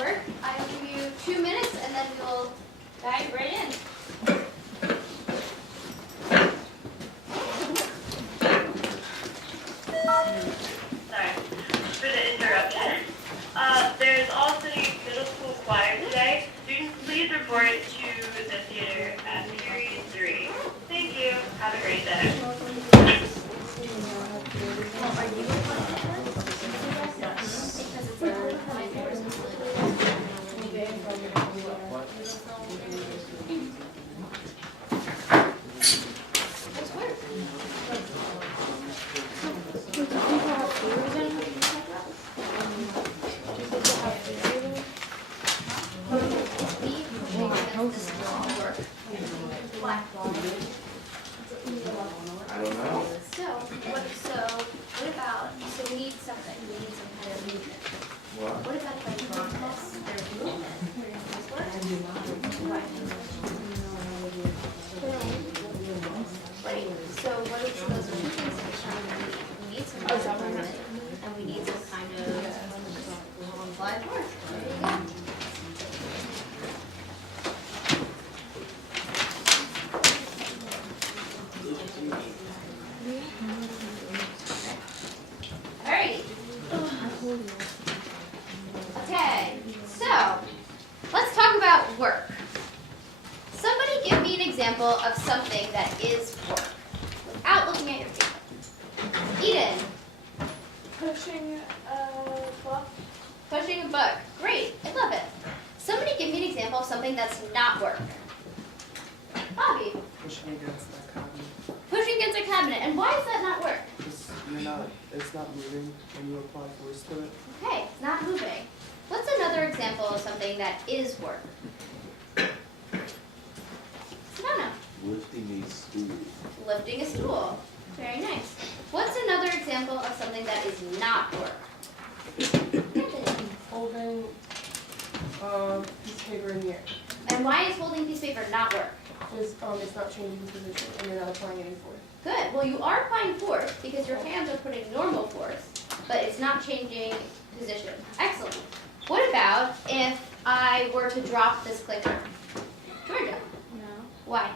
work. I will give you 2 minutes and then we'll dive right in. Sorry for the interruption. There's also middle school choir today. Students, please report to the theater at period 3. Thank you. Have a great day. I don't know. So we need something. We need some kind of movement. What? What about if I draw this? There's movement. This work? Right. So what are those two things that we're trying to do? We need some kind of movement, and we need some kind of applied work. There you go. Alrighty. Okay, so let's talk about work. Somebody give me an example of something that is work without looking at your paper. Eden. Pushing a book. Pushing a book. Great, I love it. Somebody give me an example of something that's not work. Bobby. Pushing against that cabinet. Pushing against a cabinet. And why is that not work? Because it's not moving when you apply force to it. Okay, it's not moving. What's another example of something that is work? No. Lifting a stool. Lifting a stool. Very nice. What's another example of something that is not work? Holding piece of paper in the air. And why is holding a piece of paper not work? Because it's not changing position and you're not applying any force. Good. Well, you are applying force because your hands are putting normal force, but it's not changing position. Excellent. What about if I were to drop this clicker? Georgia. No. Why?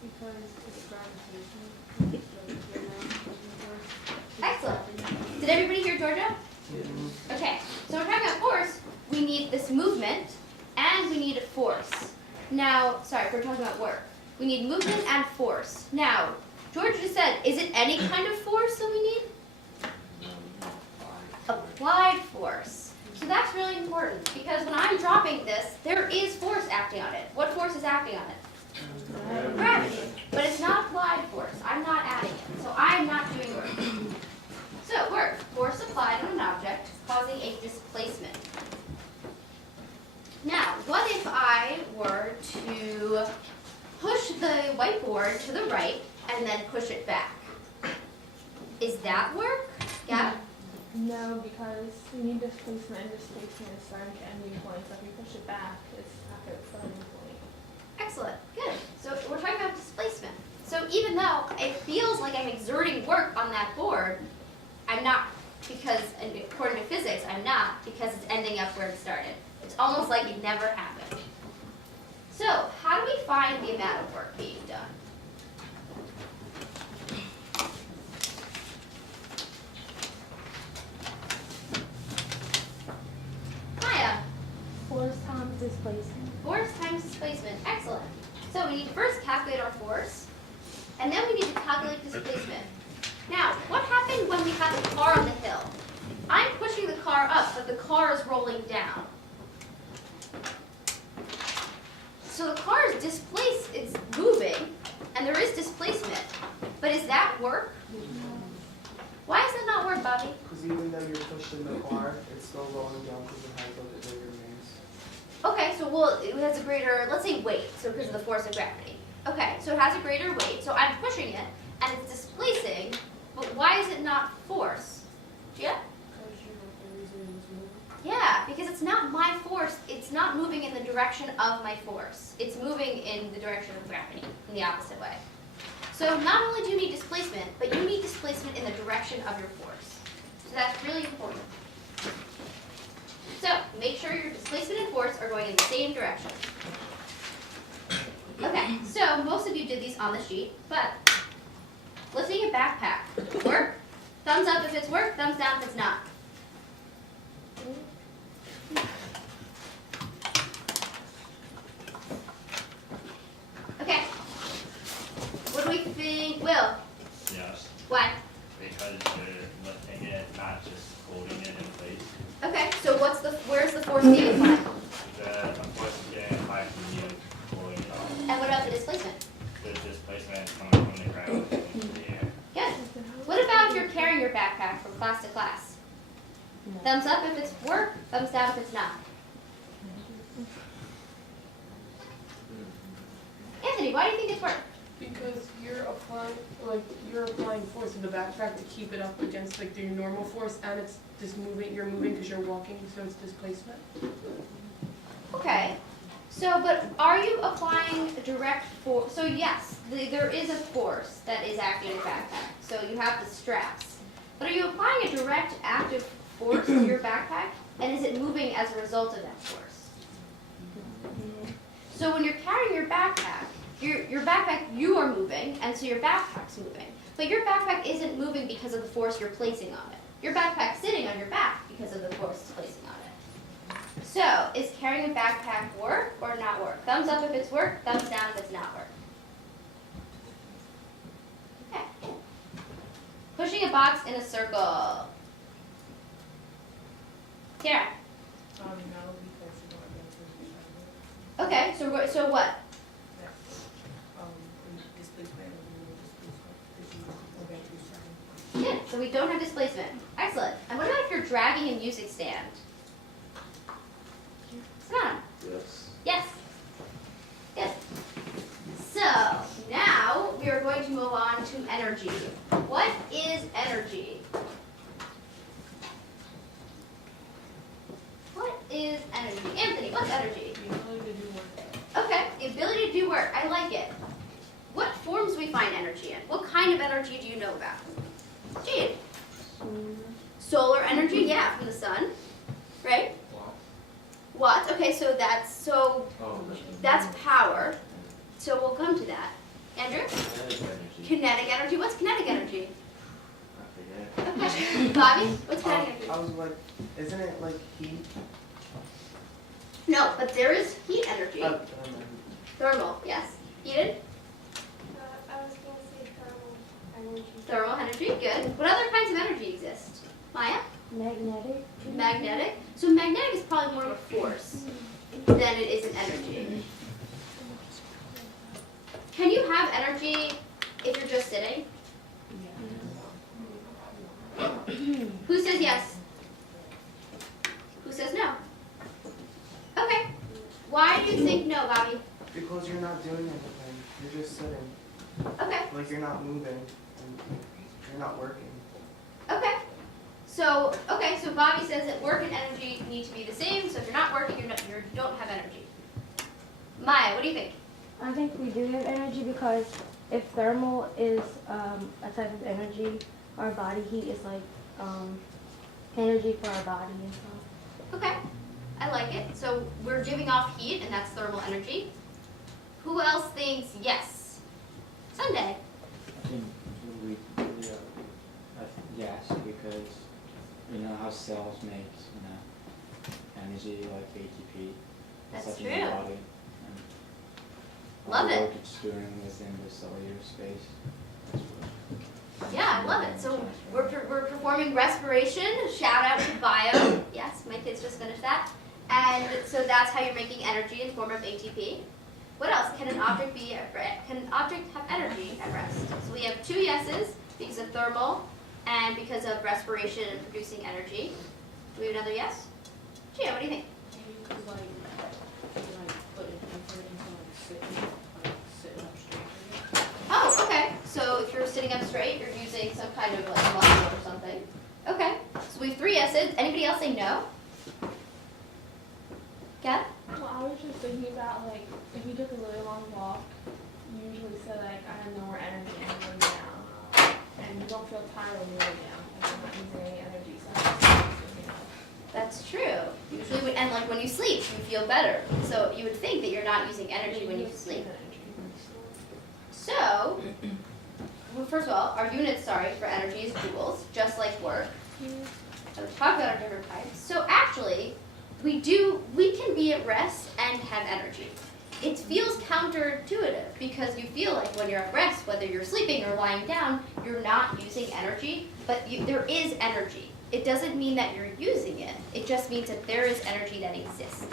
Because it's gravitational. Excellent. Did everybody hear Georgia? Okay. So we're talking about force. We need this movement, and we need force. Now, sorry, we're talking about work. We need movement and force. Now, George just said, is it any kind of force that we need? Applied force. So that's really important because when I'm dropping this, there is force acting on it. What force is acting on it? Gravity. But it's not applied force. I'm not adding it. So I'm not doing work. So work. Force applied on an object causing a displacement. Now, what if I were to push the whiteboard to the right and then push it back? Is that work? Yeah? No, because you need displacement, and displacement is starting to ending point, so if you push it back, it's at its starting point. Excellent. Good. So we're talking about displacement. So even though it feels like I'm exerting work on that board, I'm not, because according to physics, I'm not, because it's ending up where it started. It's almost like it never happened. So how do we find the amount of work being done? Maya. Force times displacement. Force times displacement. Excellent. So we need to first calculate our force, and then we need to calculate displacement. Now, what happened when we had the car on the hill? I'm pushing the car up, but the car is rolling down. So the car is displaced, it's moving, and there is displacement. But is that work? Why does that not work, Bobby? Because even though you're pushing the car, it's still rolling down because it has like a bigger mass. Okay, so well, it has a greater, let's say weight, so because of the force of gravity. Okay, so it has a greater weight, so I'm pushing it, and it's displacing, but why is it not force? Gia? Because you have the reason it's moving. Yeah, because it's not my force, it's not moving in the direction of my force. It's moving in the direction of gravity, in the opposite way. So not only do you need displacement, but you need displacement in the direction of your force. So that's really important. So So make sure your displacement and force are going in the same direction. Okay, so most of you did these on the sheet, but lifting a backpack. Work? Thumbs up if it's work, thumbs down if it's not. Okay. What do we think? Will? Yes, Why? because you're lifting it, not just holding it in place. Okay, so where's the force being applied? The force is getting applied from you pulling it off. And what about the displacement? The displacement is coming from the ground into the air. Good. What about if you're carrying your backpack from class to class? Thumbs up if it's work, thumbs down if it's not. Anthony, why do you think it's work? Because you're applying force in the backpack to keep it up against like your normal force, and it's just moving. You're moving because you're walking, so it's displacement. Okay. So, but are you applying a direct force? So yes, there is a force that is acting in your backpack. So you have the straps. But are you applying a direct active force to your backpack? And is it moving as a result of that force? So when you're carrying your backpack, you are moving, and so your backpack's moving. But your backpack isn't moving because of the force you're placing on it. Your backpack's sitting on your back because of the force it's placing on it. So, is carrying a backpack work or not work? Thumbs up if it's work, thumbs down if it's not work. Okay. Pushing a box in a circle. Kara. No, because you don't have Okay, so what? displacement. Yeah, so we don't have displacement. Excellent. And what about if you're dragging a music stand? Simona? Yes. Yes. Good. So now we are going to move on to energy. What is energy? What is energy? Anthony, what's energy? The ability to do work. Okay, the ability to do work. I like it. What forms do we find energy in? What kind of energy do you know about? Gene? Solar energy, yeah, from the sun, right? Watts. Okay, so that's power. So we'll come to that. Andrew? Kinetic energy. Kinetic energy. What's kinetic energy? I forget. Okay. Bobby, what's kinetic energy? I was like, isn't it like heat? No, but there is heat energy. Never Thermal, yes. Eden? I was going to say thermal energy. Thermal energy, good. What other kinds of energy exist? Maya? Magnetic. Magnetic. So magnetic is probably more of a force than it is an energy. Can you have energy if you're just sitting? Who says yes? Who says no? Okay. Why do you think no, Bobby? Because you're not doing anything. You're just sitting. Okay. Like you're not moving. And you're not working. Okay. So Bobby says that work and energy need to be the same. So if you're not working, you don't have energy. Maya, what do you think? I think we do have energy because if thermal is a type of energy, our body heat is like energy for our body and stuff. Okay. I like it. So we're giving off heat, and that's thermal energy. Who else thinks yes? Sunday. I think yes, because you know how cells make energy like ATP. That's such in the true. body, and Love all the it. work it's doing within the cellular space. That's what Yeah, I love it. So we're performing respiration. Shout out to bio. Yes, my kids just finished that. And so that's how you're making energy in the form of ATP. What else? Can an object have energy at rest? So we have 2 yeses because of thermal and because of respiration and producing energy. Do we have another yes? Gia, what do you think? You could like put it into sitting up straight. Oh, okay. So if you're sitting up straight, you're using some kind of like muscle or something. Okay. So we have 3 yeses. Anybody else say no? Kat? Well, I was just thinking about like if you took a really long walk, you usually say like I have no more energy and you lay down, and you don't feel tired when you lay down. Like you're not using any energy, so I'm just thinking of. That's true. Usually, and like when you sleep, you feel better. So you would think that you're not using energy when you sleep. So, well, first of all, our units, for energy is joules, just like work. And we talked about our different types. So actually, we can be at rest and have energy. It feels counterintuitive because you feel like when you're at rest, whether you're sleeping or lying down, you're not using energy, but there is energy. It doesn't mean that you're using it. It just means that there is energy that exists.